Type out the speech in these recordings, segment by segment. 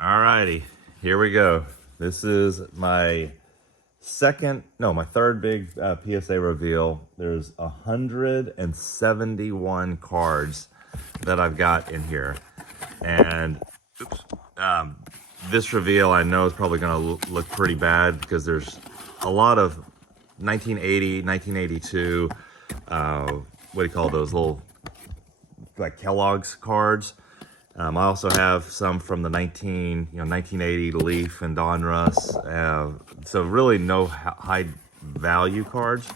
Alrighty, here we go. This is my third big PSA reveal. There's 171 cards that I've got in here. And this reveal I know is probably going to look pretty bad because there's a lot of 1980, 1982, what do you call those little, like Kellogg's cards. I also have some from the 1980 Leaf and Donruss. So really no high value cards.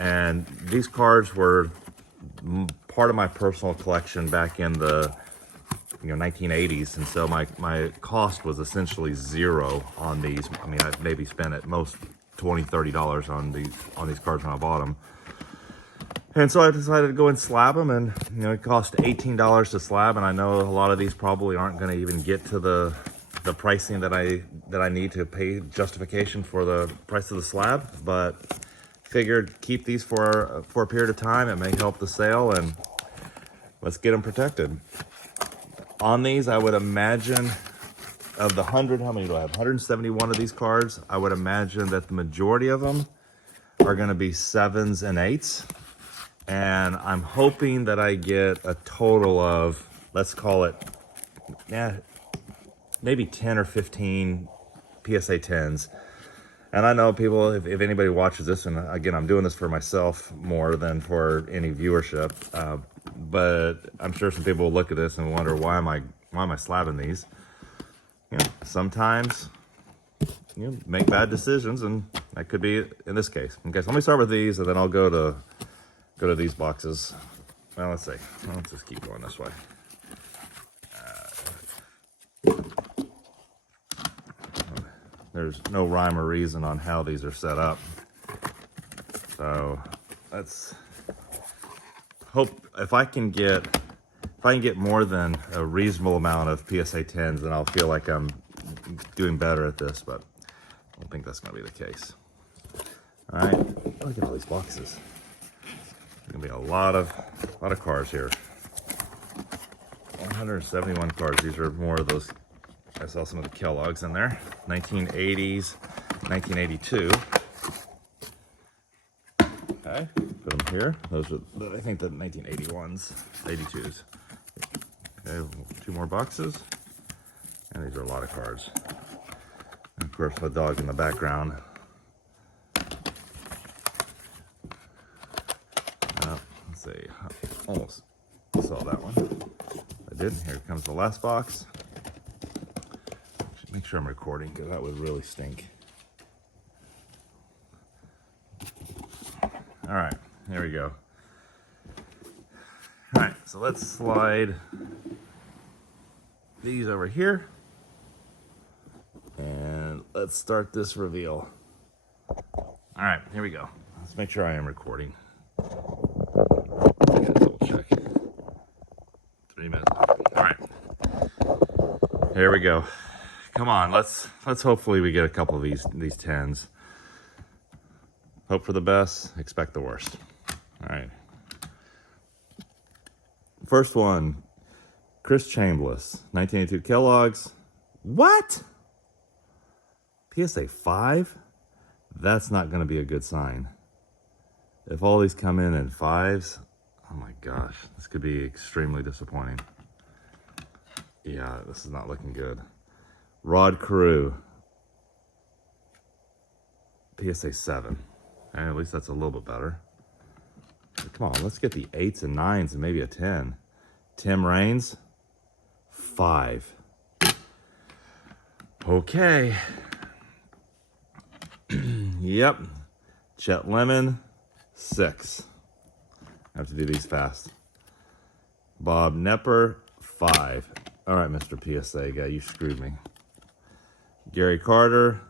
And these cards were part of my personal collection back in the 1980s. And so my cost was essentially zero on these. I mean, I maybe spent at most $20, $30 on these cards when I bought them. And so I decided to go and slab them, and it cost $18 to slab, and I know a lot of these probably aren't going to even get to the pricing that I need to pay justification for the price of the slab, but figured keep these for a period of time. It may help the sale, and let's get them protected. On these, I would imagine of the 100, how many do I have? 171 of these cards. I would imagine that the majority of them are going to be 7s and 8s. And I'm hoping that I get a total of, let's call it, maybe 10 or 15 PSA 10s. And I know people, if anybody watches this, and again, I'm doing this for myself more than for any viewership, but I'm sure some people will look at this and wonder, why am I slabbing these? Sometimes make bad decisions, and that could be in this case. Okay, so let me start with these, and then I'll go to these boxes. Well, let's see. Let's just keep going this way. There's no rhyme or reason on how these are set up. So let's hope if I can get more than a reasonable amount of PSA 10s, then I'll feel like I'm doing better at this, but I don't think that's gonna be the case. All right, look at all these boxes. Gonna be a lot of cards here. 171 cards. These are more of those. I saw some of the Kellogg's in there. 1980's, 1982. Okay, put them here. Those are, I think, the 1981s, 82s. Okay, 2 more boxes. And these are a lot of cards. And of course, the dog in the background. Let's see, almost saw that one. I did. Here comes the last box. Should make sure I'm recording, because that would really stink. All right, here we go. All right, so let's slide these over here, and let's start this reveal. All right, here we go. Let's make sure I am recording. Check. 3 minutes. All right. Here we go. Come on, let's hopefully we get a couple of these 10s. Hope for the best, expect the worst. All right. First one, Chris Chambliss, 1982 Kellogg's. What? PSA 5? That's not going to be a good sign. If all these come in 5s, oh my gosh, this could be extremely disappointing. Yeah, this is not looking good. Rod Carew, PSA 7. At least that's a little bit better. Come on, let's get the 8s and 9s and maybe a 10. Tim Raines, 5. Okay. Yep. Chet Lemon, 6. I have to do these fast. Bob Nepper, 5. All right, Mr. PSA guy, you screwed me. Gary Carter,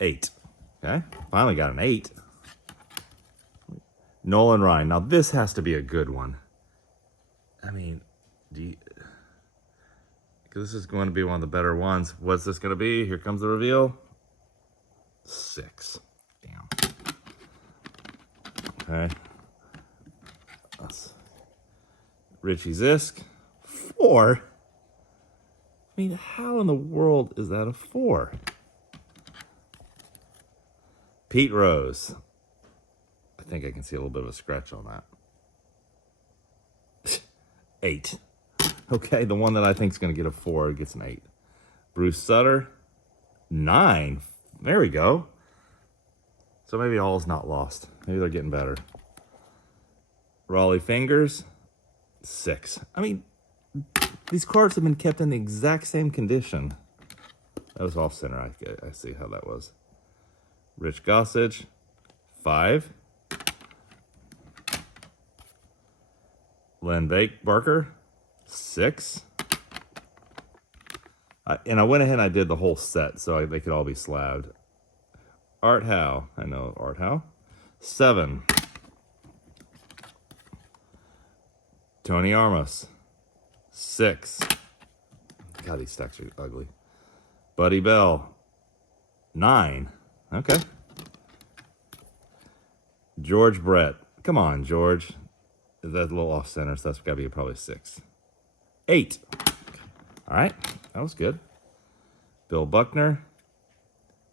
8. Okay, finally got an 8. Nolan Ryan. Now this has to be a good one. I mean, because this is going to be one of the better ones. What's this going to be? Here comes the reveal. 6. Damn. Okay. Richie Zisk, 4. mean, how in the world is that a 4? Pete Rose. I think I can see a little bit of a scratch on that. 8. Okay, the one that I think is going to get a 4 gets an 8. Bruce Sutter. 9. There we go. So maybe all's not lost. Maybe they're getting better. Raleigh Fingers. 6. I mean, these cards have been kept in the exact same condition. That was off center. I see how that was. Rich Gossage. 5. Len Barker. 6. And I went ahead and I did the whole set so they could all be slabbed. Art Howe. I know Art Howe. 7. Tony Armas. 6. God, these stacks are ugly. Buddy Bell. 9. Okay. George Brett. Come on, George. That's a little off center, so that's got to be probably 6. 8. All right, that was good. Bill Buckner.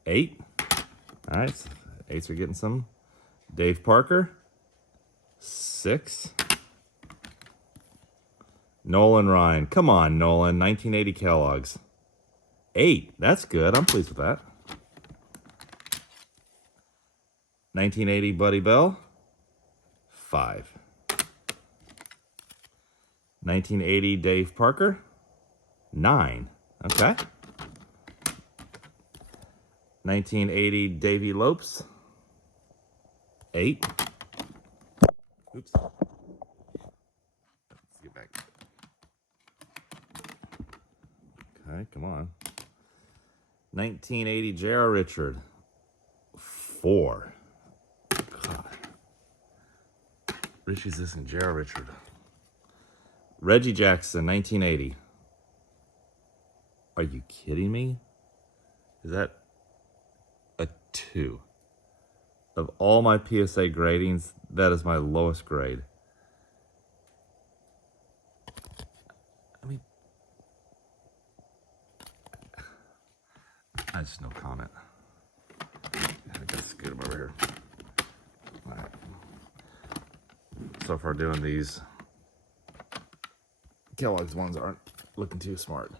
8. All right, 8s are getting some. Dave Parker. 6. Nolan Ryan. Come on, Nolan. 1980 Kellogg's. 8. That's good. I'm pleased with that. 1980 Buddy Bell. 5. 1980 Dave Parker. 9. Okay. 1980 Davy Lopes. 8. Oops. Let's get back. Okay, come on. 1980 J.R. Richard. 4. God. Richie's this and J.R. Richard. Reggie Jackson, 1980. Are you kidding me? Is that a 2? Of all my PSA gradings, that is my lowest grade. I mean, I just no comment. I gotta scoot him over here. All right. So far doing these Kellogg's ones aren't looking too smart.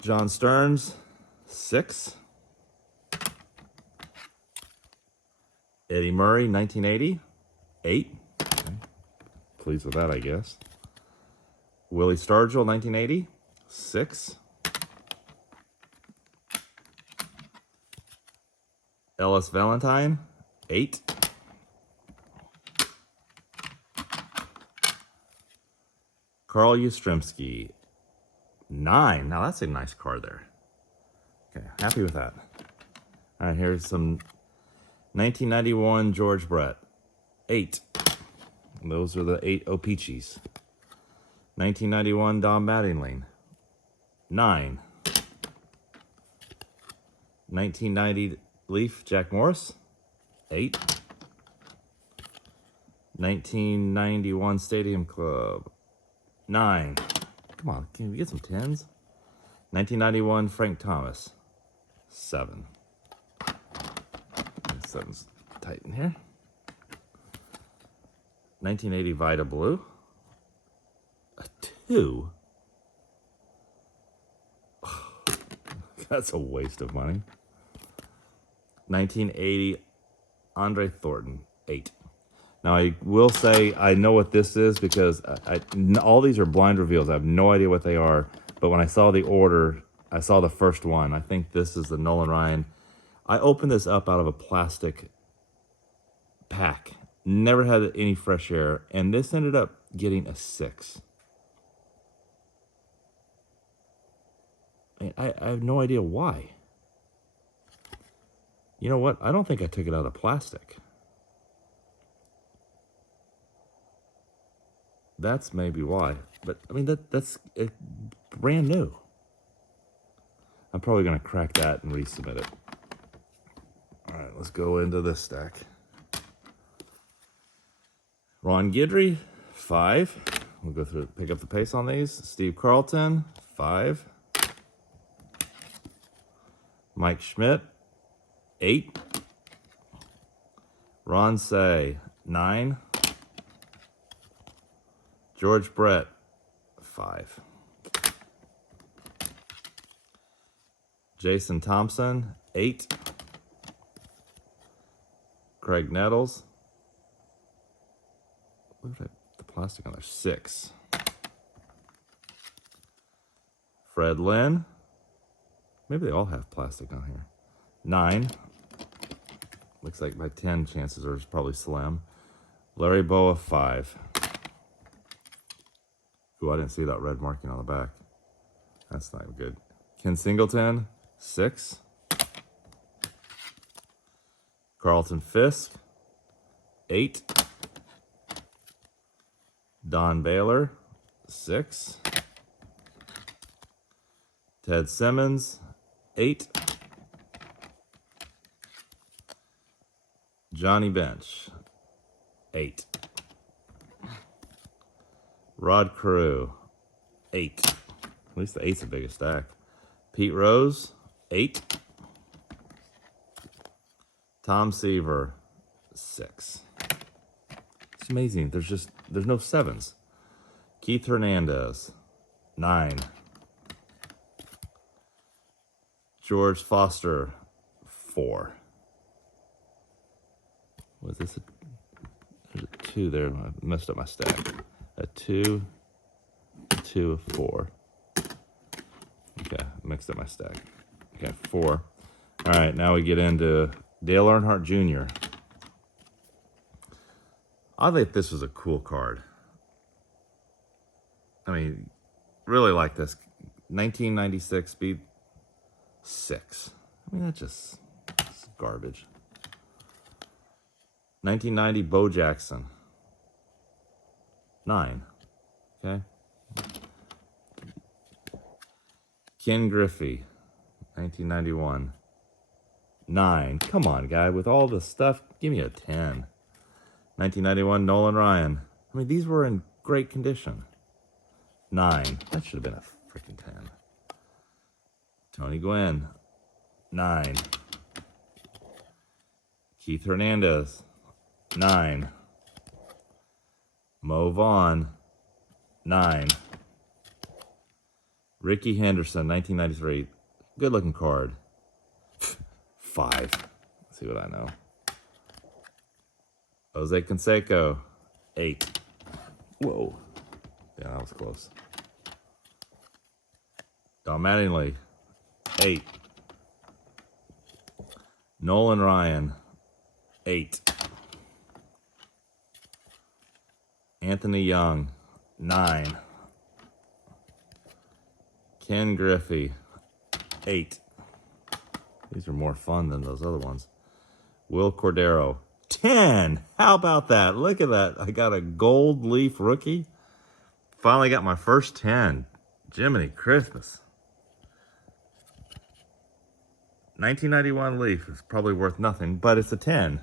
John Stearns, 6. Eddie Murray, 1980, 8. Okay. Pleased with that, I guess. Willie Stargell, 1980, 6. Ellis Valentine, 8. Carl Yastrzemski, 9. Now that's a nice card there. Okay, happy with that. All right, here's some 1991 George Brett, 8. And those are the 8 O-Peaches. 1991 Don Mattingly, 9. 1990 Leaf Jack Morris, 8. 1991 Stadium Club, 9. Come on, can we get some 10s? 1991 Frank Thomas, 7. 7's tight in here. 1980 Vida Blue, a 2. That's a waste of money. 1980 Andre Thornton, 8. Now, I will say I know what this is because all these are blind reveals. I have no idea what they are. But when I saw the order, I saw the first one. I think this is the Nolan Ryan. I opened this up out of a plastic pack. Never had any fresh air. And this ended up getting a 6. I have no idea why. You know what? I don't think I took it out of plastic. That's maybe why. But, I mean, that's brand new. I'm probably going to crack that and resubmit it. All right, let's go into this stack. Ron Guidry, 5. We'll go through, pick up the pace on these. Steve Carlton, 5. Mike Schmidt, 8. Ron Say, 9. George Brett, 5. Jason Thompson, 8. Craig Nettles. Look at the plastic on there, 6. Fred Lynn. Maybe they all have plastic on here. 9. Looks like my 10 chances are probably slim. Larry Boa, 5. Ooh, I didn't see that red marking on the back. That's not good. Ken Singleton, 6. Carlton Fisk, 8. Don Baylor, 6. Ted Simmons, 8. Johnny Bench, 8. Rod Carew, 8. At least the 8's the biggest stack. Pete Rose, 8. Tom Seaver, 6. It's amazing. There's no 7s. Keith Hernandez, 9. George Foster, 4. Was this there's a 2 there? I messed up my stack. A 2, 2, 4. Okay, mixed up my stack. Okay, 4. All right, now we get into Dale Earnhardt Jr. I think this was a cool card. I mean, really like this. 1996 speed 6. I mean, that's garbage. 1990 Bo Jackson, 9. Okay. Ken Griffey, 1991, 9. Come on, guy, with all the stuff, give me a 10. 1991 Nolan Ryan. I mean, these were in great condition. 9. That should have been a freaking 10. Tony Gwynn, 9. Keith Hernandez, 9. Mo Vaughn, 9. Ricky Henderson, 1993. Good looking card. 5. Let's see what I know. Jose Canseco, 8. Whoa. Yeah, that was close. Don Mattingly, 8. Nolan Ryan, 8. Anthony Young, 9. Ken Griffey, 8. These are more fun than those other ones. Will Cordero, 10. How about that? Look at that. I got a gold leaf rookie. Finally got my first 10. Jiminy Christmas. 1991 leaf is probably worth nothing, but it's a 10.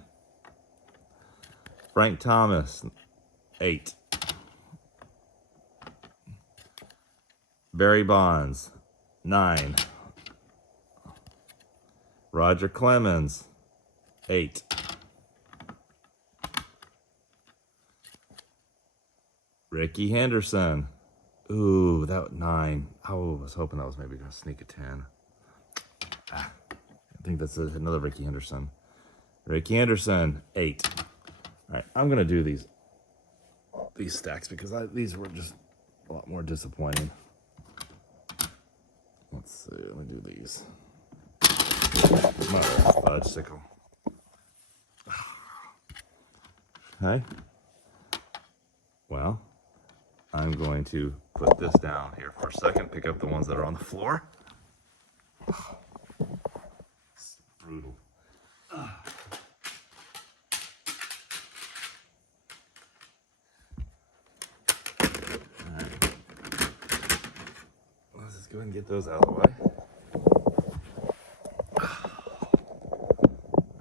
Frank Thomas, 8. Barry Bonds, 9. Roger Clemens, 8. Ricky Henderson, ooh, that 9. Oh, I was hoping that was maybe going to sneak a 10. I think that's another Ricky Henderson. Ricky Henderson, 8. All right, I'm going to do these stacks because these were just a lot more disappointing. Let's see, let me do these. Fudge sickle. Okay. Well, I'm going to put this down here for a second, pick up the ones that are on the floor. It's brutal. All right. Let's just go ahead and get those out of the way.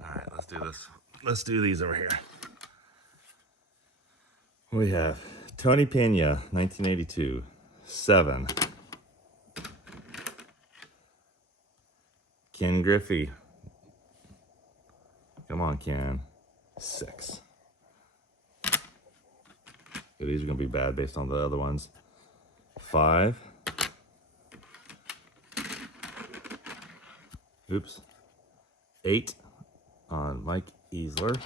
All right, let's do this. Let's do these over here. We have Tony Pena, 1982, 7. Ken Griffey. Come on, Ken. 6. These are going to be bad based on the other ones. 5. Oops. 8 on Mike Easler.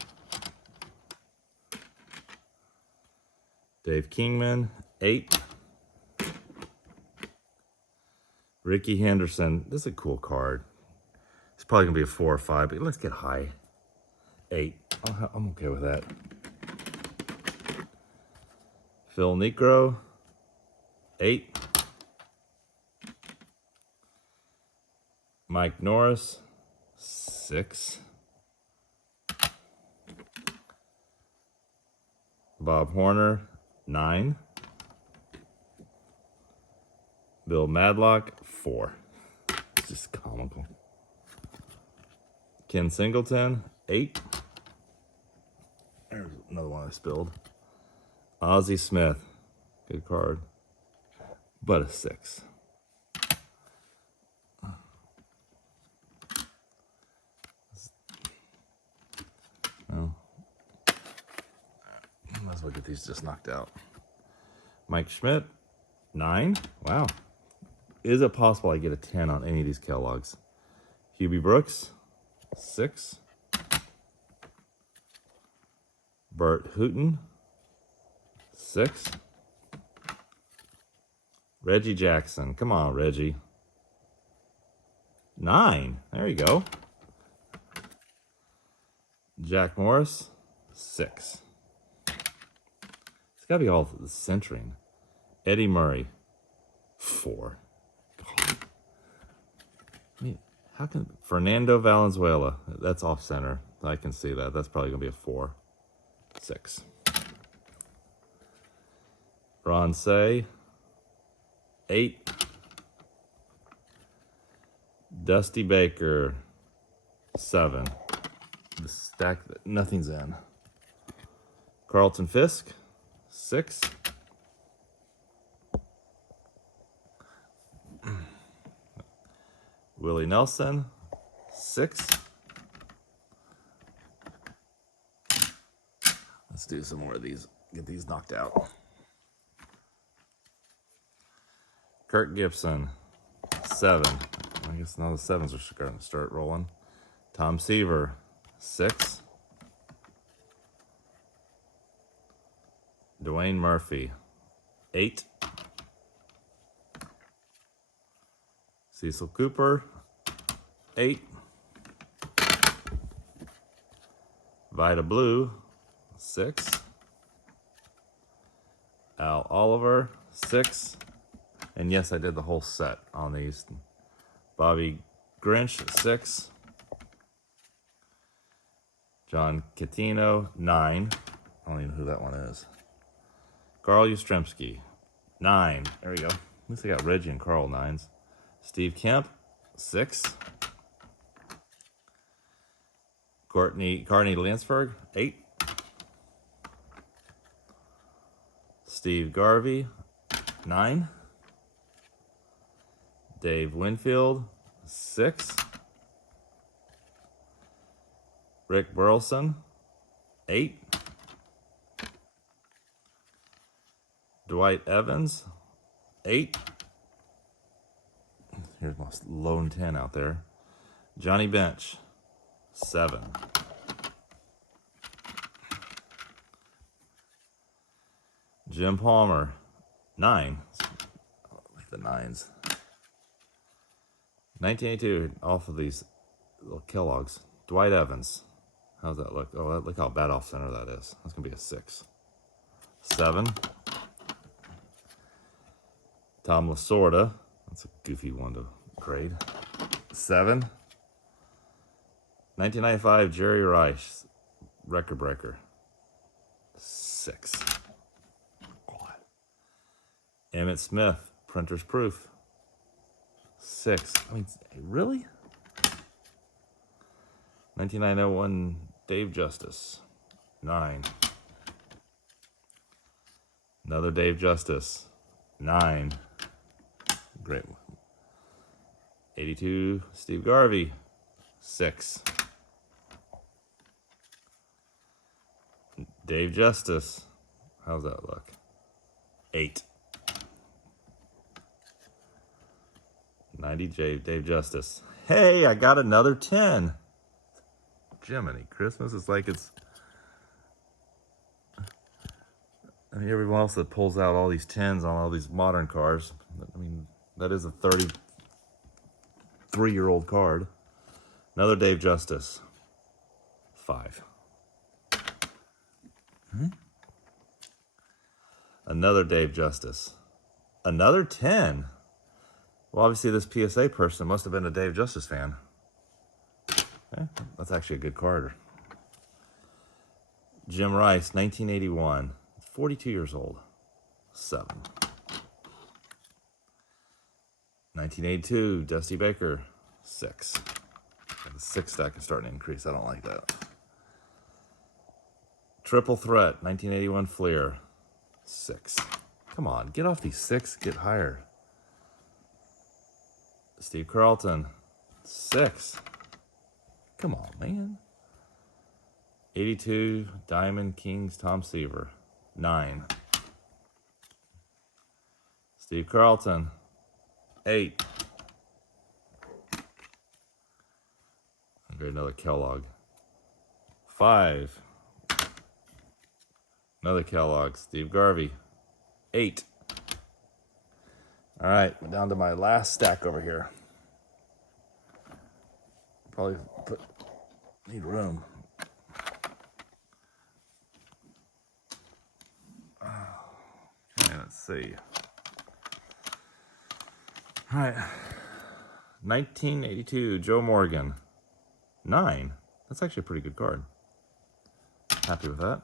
Dave Kingman. 8. Ricky Henderson. This is a cool card. It's probably going to be a 4 or 5, but let's get high. 8. I'm okay with that. Phil Necro. 8. Mike Norris. 6. Bob Horner. 9. Bill Madlock. 4. It's just comical. Ken Singleton. 8. There's another one I spilled. Ozzie Smith. Good card. But a 6. Well, might as well get these just knocked out. Mike Schmidt. 9. Wow. Is it possible I get a 10 on any of these Kellogg's? Hubie Brooks. 6. Bert Hooton. 6. Reggie Jackson. Come on, Reggie. 9. There you go. Jack Morris. 6. It's got to be all centering. Eddie Murray. 4. God. I mean, how can... Fernando Valenzuela. That's off center. I can see that. That's probably going to be a 4. 6. Ron Say. 8. Dusty Baker. 7. The stack that nothing's in. Carlton Fisk. 6. Willie Nelson. 6. Let's do some more of these. Get these knocked out. Kirk Gibson. 7. I guess now the 7s are going to start rolling. Tom Seaver. 6. Dwayne Murphy. 8. Cecil Cooper. 8. Vida Blue. 6. Al Oliver. 6. And yes, I did the whole set on these. Bobby Grinch. 6. John Catino. 9. I don't even know who that one is. Carl Yastrzemski. 9. There we go. At least I got Reggie and Carl 9s. Steve Kemp. 6. Carney Lansberg. 8. Steve Garvey. 9. Dave Winfield. 6. Rick Burleson. 8. Dwight Evans. 8. Here's my lone 10 out there. Johnny Bench. 7. Jim Palmer. 9. I like the 9s. 1982, off of these little Kellogg's. Dwight Evans. How's that look? Oh, look how bad off center that is. That's going to be a 6. 7. Tom Lasorda. That's a goofy one to grade. 7. 1995, Jerry Reich. Record breaker. 6. God. Emmett Smith. Printer's Proof. 6. I mean, really? 1991, Dave Justice. 9. Another Dave Justice. 9. Great one. 82, Steve Garvey, 6. Dave Justice, how's that look? 8. 90 Dave Justice. Hey, I got another 10. Jiminy, Christmas is like it's... I mean, everyone else that pulls out all these 10s on all these modern cars. I mean, that is a 33-year-old card. Another Dave Justice. 5. Another Dave Justice. Another 10. Well, obviously this PSA person must have been a Dave Justice fan. Okay, that's actually a good card. Jim Rice, 1981. 42 years old. 7. 1982, Dusty Baker. 6. The 6 stack is starting to increase. I don't like that. Triple Threat, 1981 Fleer. 6. Come on, get off these 6, get higher. Steve Carlton, 6. Come on, man. 82, Diamond Kings, Tom Seaver, 9. Steve Carlton, 8. Okay, another Kellogg. 5. Another Kellogg, Steve Garvey, 8. All right, we're down to my last stack over here. Probably need room. Okay, let's see. All right, 1982, Joe Morgan, 9. That's actually a pretty good card. Happy with that.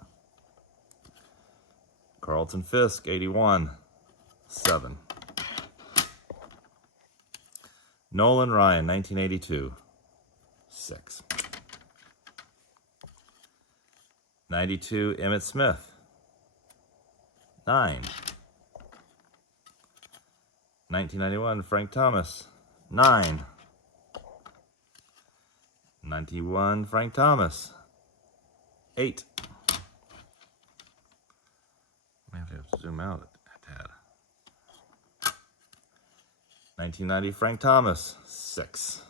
Carlton Fisk, 81, 7. Nolan Ryan, 1982, 6. 92, Emmitt Smith, 9. 1991, Frank Thomas, 9. 91, Frank Thomas, 8. I have to zoom out a tad. 1990, Frank Thomas, 6.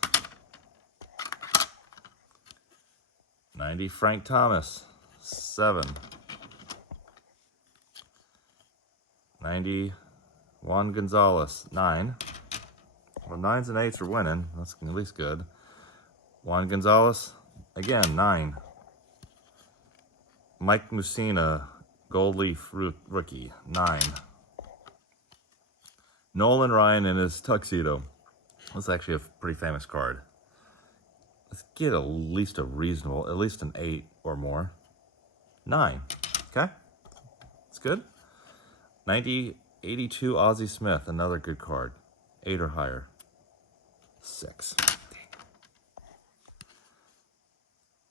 90, Frank Thomas, 7. 90, Juan Gonzalez, 9. Well, 9s and 8s are winning. That's at least good. Juan Gonzalez, again, 9. Mike Mussina, Gold Leaf rookie, 9. Nolan Ryan in his tuxedo. That's actually a pretty famous card. Let's get at least a reasonable, at least an 8 or more. 9. Okay? That's good. 82 Ozzie Smith, another good card. 8 or higher. 6.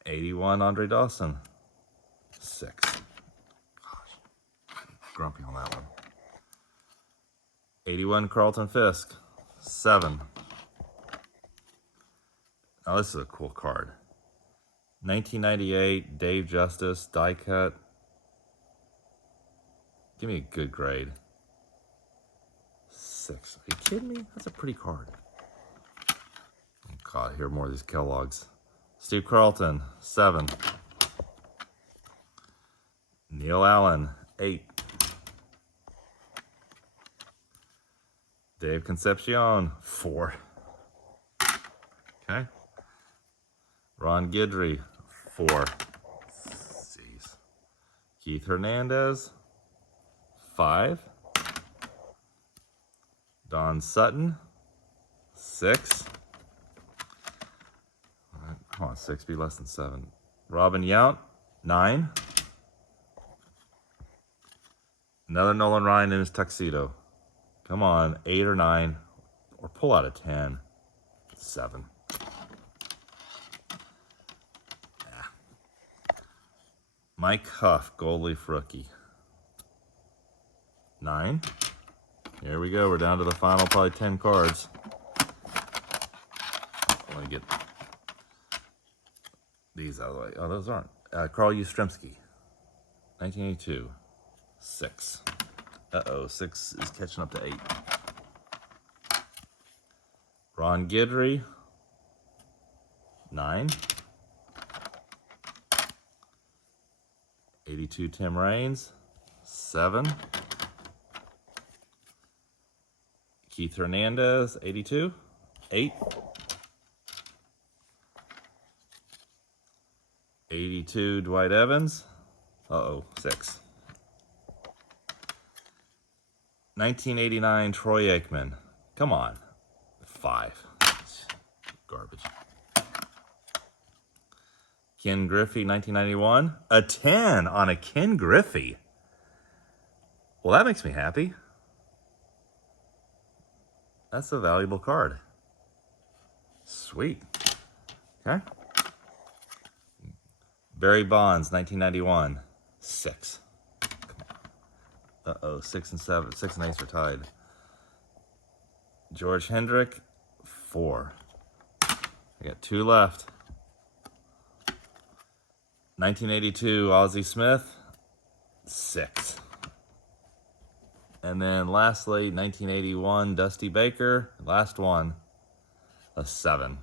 81 Andre Dawson. 6. Gosh, grumpy on that one. 81 Carlton Fisk, 7. Now this is a cool card. 1998 Dave Justice, die cut. Give me a good grade. 6. Are you kidding me? That's a pretty card. Oh God, I hear more of these Kellogg's. Steve Carlton, 7. Neil Allen, 8. Dave Concepcion, 4. Okay. Ron Guidry, 4. Jeez. Keith Hernandez, 5. Don Sutton, 6. Come on, 6, be less than 7. Robin Yount, 9. Another Nolan Ryan in his tuxedo. Come on, 8 or 9, or pull out a 10. 7. Yeah. Mike Huff, Gold Leaf rookie. 9. Here we go. We're down to the final probably 10 cards. get these out of the way. Oh, those aren't. Carl Yastrzemski, 1982, 6. Uh-oh, 6 is catching up to 8. Ron Guidry, 9. 82 Tim Raines, 7. Keith Hernandez, 82, 8. 82 Dwight Evans, 6. 1989 Troy Aikman, come on, 5. Garbage. Ken Griffey, 1991, a 10 on a Ken Griffey. Well, that makes me happy. That's a valuable card. Sweet. Okay. Barry Bonds, 1991, 6. Uh-oh, 6 and 7. 6 and 8 are tied. George Hendrick, 4. I got 2 left. 1982 Ozzie Smith, 6. And then lastly, 1981 Dusty Baker, last one, a 7.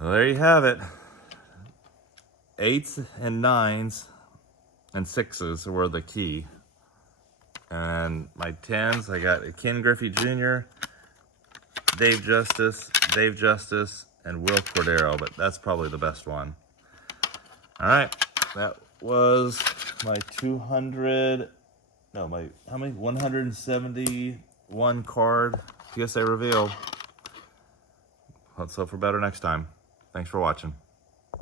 Well, there you have it. 8s and 9s and 6s were the key. And my 10s, I got Ken Griffey Jr., Dave Justice, and Will Cordero, but that's probably the best one. All right, that was my 171 card PSA reveal. Let's hope for better next time. Thanks for watching.